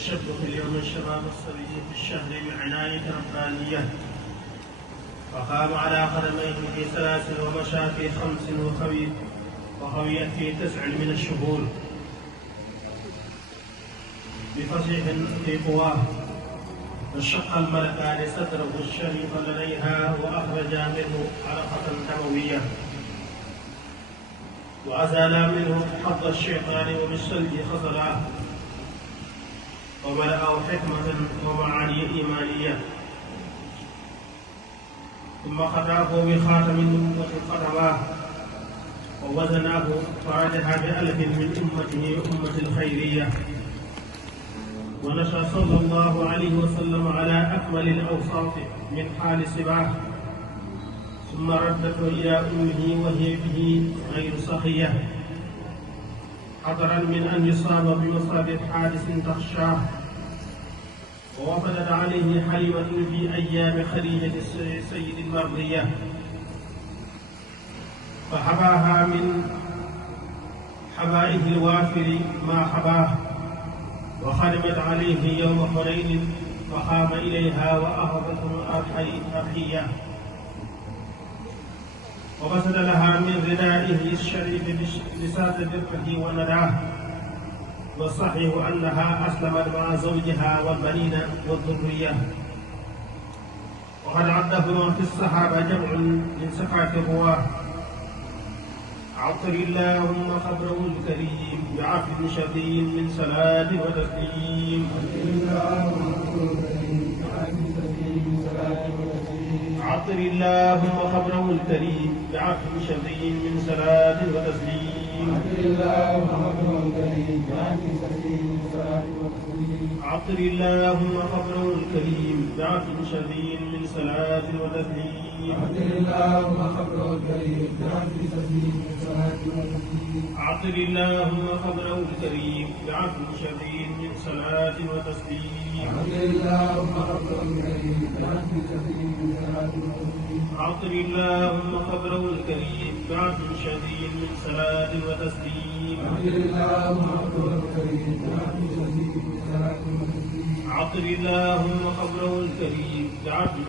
تشبه اليوم الشباب الصبي في الشهر بعناية ربانية، فقام على قدميه في 3 ومشى في 5 وخويت في 9 من الشهور بفصيح في قواه، فشق الملكان صدره الشريف لديها وأخرجا منه علقة دموية، وأزالا منه حظ الشيطان وبالثلج خزلاه، وملأه حكمة ومعاني إيمانية، ثم خطاه بخاتم النبوة قدماه، ووزناه فرجها ب1000 من أمته أمة الخيرية، ونشأ صلى الله عليه وسلم على أكمل الأوصاف من حال سباه، ثم ردته إلى أمه وهي به غير سخية، حذرا من أن يصاب بمصاب حادث تخشاه. ووفدت عليه حليمة في أيام خديجة السيد المرضية، فحباها من حبائه الوافر ما حباه، وخدمت عليه يوم حنين فقام إليها وأخذته أرحية، وبسط لها من ردائه الشريف بساط برقه ونداه، والصحيح أنها أسلمت مع زوجها والبنين والذرية. وقد عده في الصحابة جمع من سقاة الرواه. عطر اللهم خبره الكريم بعفو شديد من صلاة وتسليم. عطر اللهم خبره الكريم بعفو شديد من صلاة وتسليم. عطر اللهم خبره الكريم بعفو شديد من صلاة وتسليم. عطر اللهم خبره الكريم بعفو شديد من صلاة وتسليم. عطر اللهم خبره الكريم بعفو شديد من صلاة وتسليم. عطر اللهم خبره الكريم بعفو